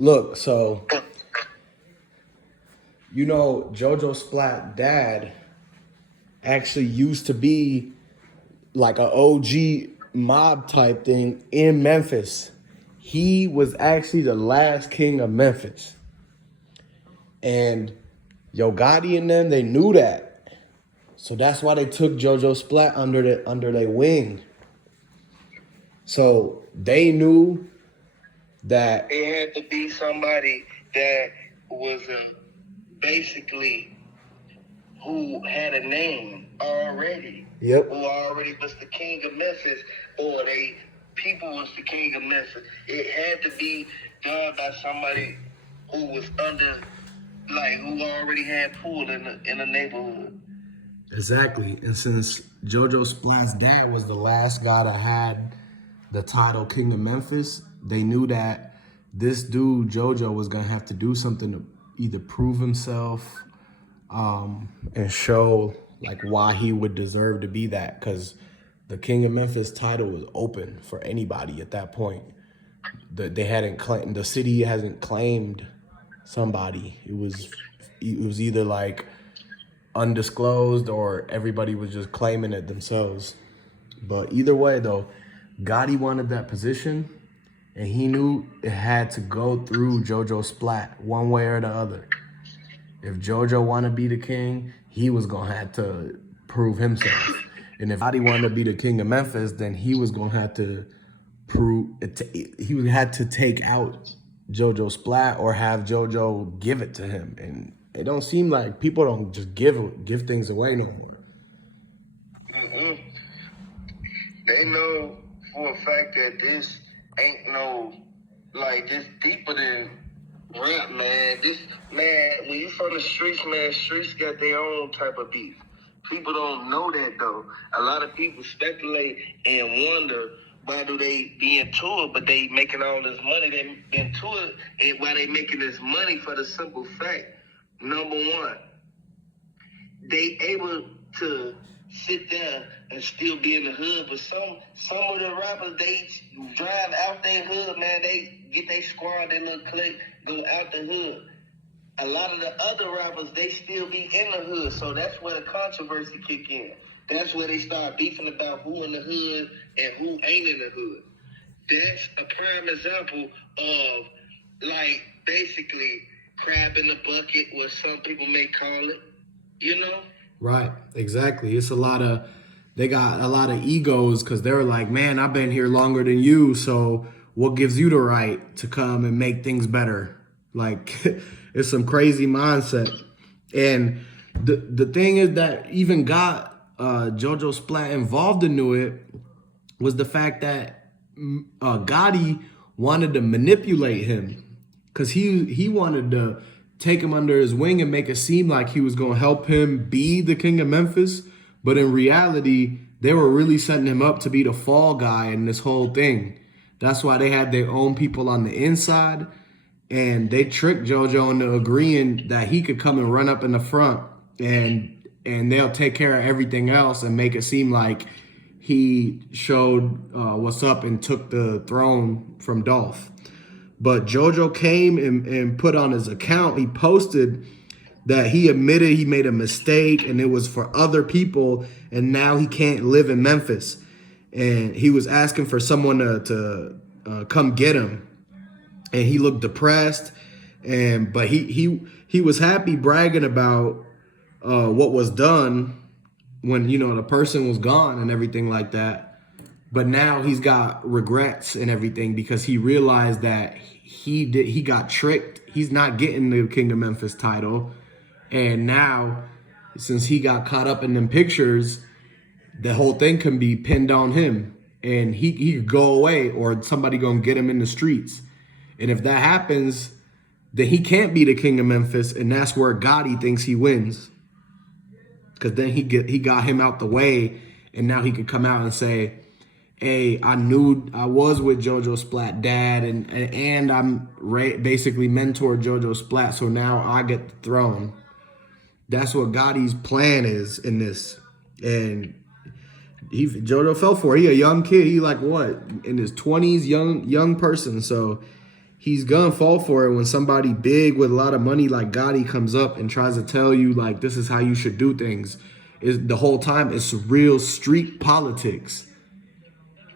Look, so JoJo Splat dad actually used to be like an OG mob type thing in Memphis. He was actually the last king of Memphis. And Yo Gotti and them, they knew that. So that's why they took JoJo Splat under their wing. So they knew that it had to be somebody that was basically who had a name already. Yep. Who already was the king of Memphis, or people was the king of Memphis. It had to be done by somebody who was who already had pull in the neighborhood. Exactly. And since JoJo Splat's dad was the last guy that had the title King of Memphis, they knew that this dude, JoJo, was going to have to do something to either prove himself and show like why he would deserve to be that. Because the King of Memphis title was open for anybody at that point. The city hasn't claimed somebody. It was either like undisclosed or everybody was just claiming it themselves. But either way, though, Gotti wanted that position, and he knew it had to go through JoJo Splat one way or the other. If JoJo wanted to be the king, he was going to have to prove himself. And if Gotti wanted to be the king of Memphis, then he was going to have to he had to take out JoJo Splat or have JoJo give it to him. And it don't seem like people don't just give things away no more. Mm-mm. They know for a fact that this ain't this deeper than rap, man. When you from the streets, man, streets got their own type of beef. People don't know that, though. A lot of people speculate and wonder why do they be into it, but they making all this money. They into it, and why they making this money for the simple fact, number one, they able to sit there and still be in the hood, but some of the rappers, they drive out their hood, man. They get their squad, their little clique, go out the hood. A lot of the other rappers, they still be in the hood, so that's where the controversy kick in. That's where they start beefing about who in the hood and who ain't in the hood. That's a prime example of, basically crab in the bucket, what some people may call it, Right, exactly. They got a lot of egos because they're like, man, I've been here longer than you, so what gives you the right to come and make things better? Like, it's some crazy mindset. And the thing is that even got JoJo Splat involved into it was the fact that Gotti wanted to manipulate him because he wanted to take him under his wing and make it seem like he was going to help him be the king of Memphis. But in reality, they were really setting him up to be the fall guy in this whole thing. That's why they had their own people on the inside. And they tricked JoJo into agreeing that he could come and run up in the front and they'll take care of everything else and make it seem like he showed what's up and took the throne from Dolph. But JoJo came and put on his account, he posted that he admitted he made a mistake and it was for other people and now he can't live in Memphis. And he was asking for someone to come get him. And he looked depressed, but he was happy bragging about what was done when the person was gone and everything like that. But now he's got regrets and everything because he realized that he got tricked. He's not getting the King of Memphis title, and now since he got caught up in them pictures, the whole thing can be pinned on him, and he could go away or somebody gonna get him in the streets. And if that happens, then he can't be the king of Memphis, and that's where Gotti thinks he wins. Because then he got him out the way, and now he could come out and say, hey, I knew I was with JoJo Splat dad, and I'm basically mentored JoJo Splat, so now I get the throne. That's what Gotti's plan is in this. And JoJo fell for it. He a young kid. He like what? In his 20s, young person. So he's gonna fall for it when somebody big with a lot of money like Gotti comes up and tries to tell you like this is how you should do things. Is the whole time it's real street politics.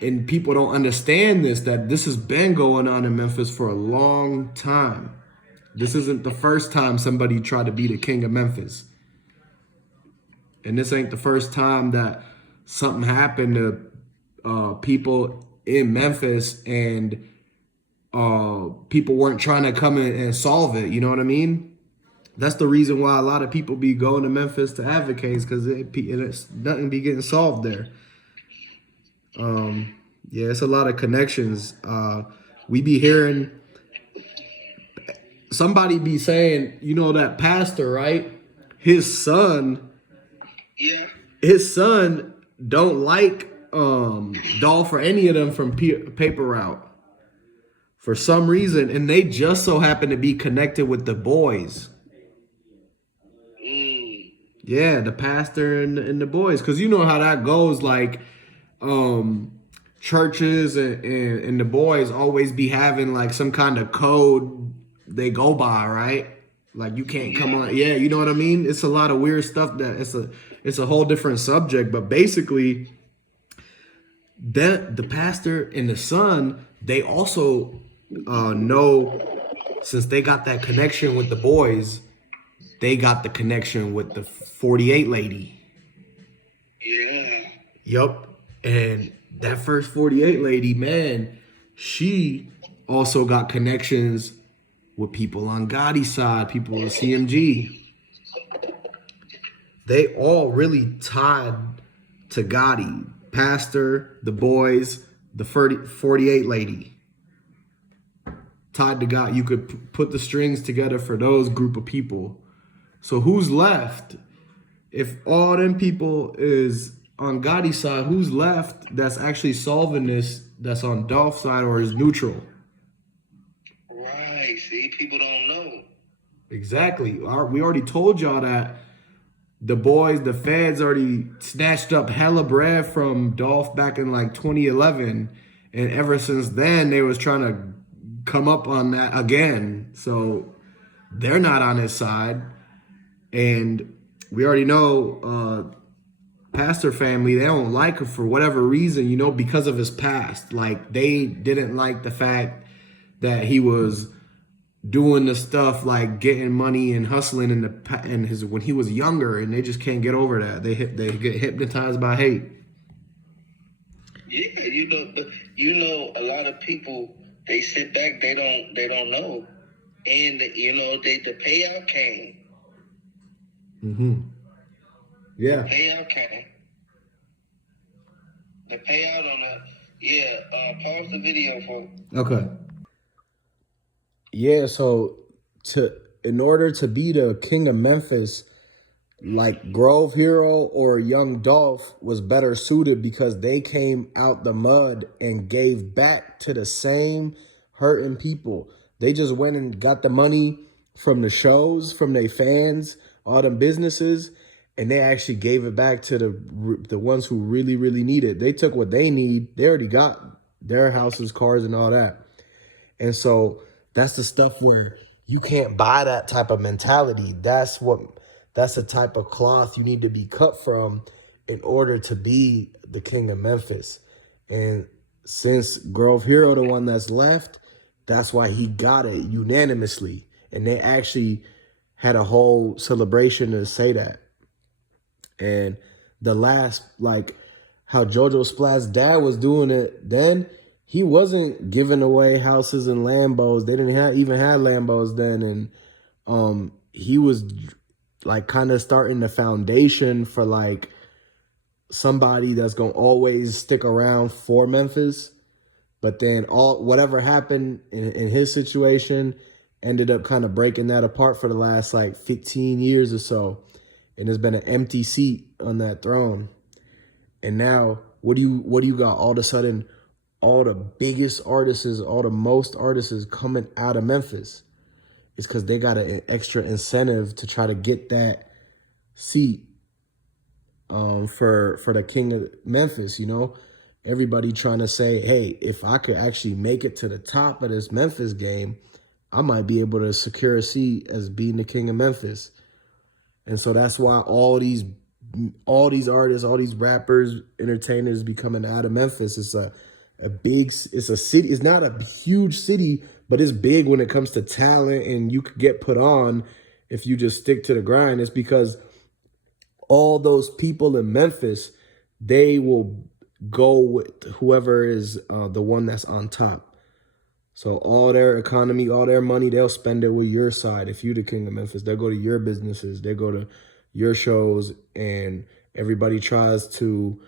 And people don't understand this, that this has been going on in Memphis for a long time. This isn't the first time somebody tried to be the king of Memphis. And this ain't the first time that something happened to people in Memphis and people weren't trying to come in and solve it. You know what I mean? That's the reason why a lot of people be going to Memphis to advocate, because it's nothing be getting solved there. Yeah, it's a lot of connections. We be hearing somebody be saying, you know, that pastor, right? His son don't like Dolph or any of them from Paper Route for some reason, and they just so happen to be connected with the boys. Yeah, the pastor and the boys, because you know how that goes. Like, churches and the boys always be having like some kind of code they go by, right? Like you can't come on. Yeah, you know what I mean? It's a lot of weird stuff that it's a whole different subject. But basically, that the pastor and the son, they also know, since they got that connection with the boys, they got the connection with the 48 lady. Yeah. Yup. And that first 48 lady, man, she also got connections with people on Gotti's side, people with CMG. They all really tied to Gotti. Pastor, the boys, the 48 lady. Tied to Gotti. You could put the strings together for those group of people. So who's left? If all them people is on Gotti's side, who's left that's actually solving this, that's on Dolph's side or is neutral? Right. See, people don't know. Exactly. We already told y'all that the boys, the feds already snatched up hella bread from Dolph back in like 2011. And ever since then, they was trying to come up on that again. So they're not on his side. And we already know pastor family, they don't like him for whatever reason, you know, because of his past. Like they didn't like the fact that he was doing the stuff like getting money and hustling in his when he was younger, and they just can't get over that. They get hypnotized by hate. Yeah, you know, a lot of people, they sit back, they don't know, and the payout came. Yeah. The payout came. The payout on pause the video for. Okay. Yeah, so in order to be the king of Memphis, like Grove Hero or Young Dolph was better suited because they came out the mud and gave back to the same hurting people. They just went and got the money from the shows, from their fans, all them businesses, and they actually gave it back to the ones who really, really need it. They took what they need. They already got their houses, cars, and all that. And so that's the stuff where you can't buy that type of mentality. That's the type of cloth you need to be cut from in order to be the king of Memphis. And since Grove Hero, the one that's left, that's why he got it unanimously. And they actually had a whole celebration to say that. And the last, like how JoJo Splat's dad was doing it then, he wasn't giving away houses and Lambos. They didn't even have Lambos then. And he was like kind of starting the foundation for like somebody that's going to always stick around for Memphis. But then whatever happened in his situation ended up kind of breaking that apart for the last like 15 years or so. And there's been an empty seat on that throne. And now what do you got? All of a sudden, all the biggest artists, all the most artists coming out of Memphis. It's because they got an extra incentive to try to get that seat for the king of Memphis, you know? everybody trying to say, hey, if I could actually make it to the top of this Memphis game, I might be able to secure a seat as being the king of Memphis. And so that's why all these artists, all these rappers, entertainers be coming out of Memphis. It's a city. It's not a huge city, but it's big when it comes to talent, and you could get put on if you just stick to the grind. It's because all those people in Memphis, they will go with whoever is the one that's on top. So all their economy, all their money, they'll spend it with your side. If you the king of Memphis, they'll go to your businesses, they go to your shows, and everybody tries to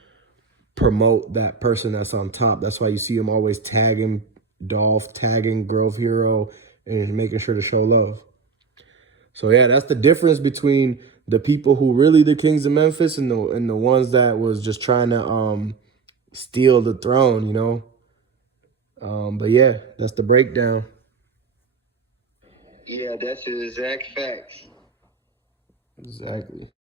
promote that person that's on top. That's why you see them always tagging Dolph, tagging Grove Hero, and making sure to show love. So yeah, that's the difference between the people who really the kings of Memphis and the ones that was just trying to steal the throne, you know. But yeah, that's the breakdown. Yeah, that's the exact facts. Exactly.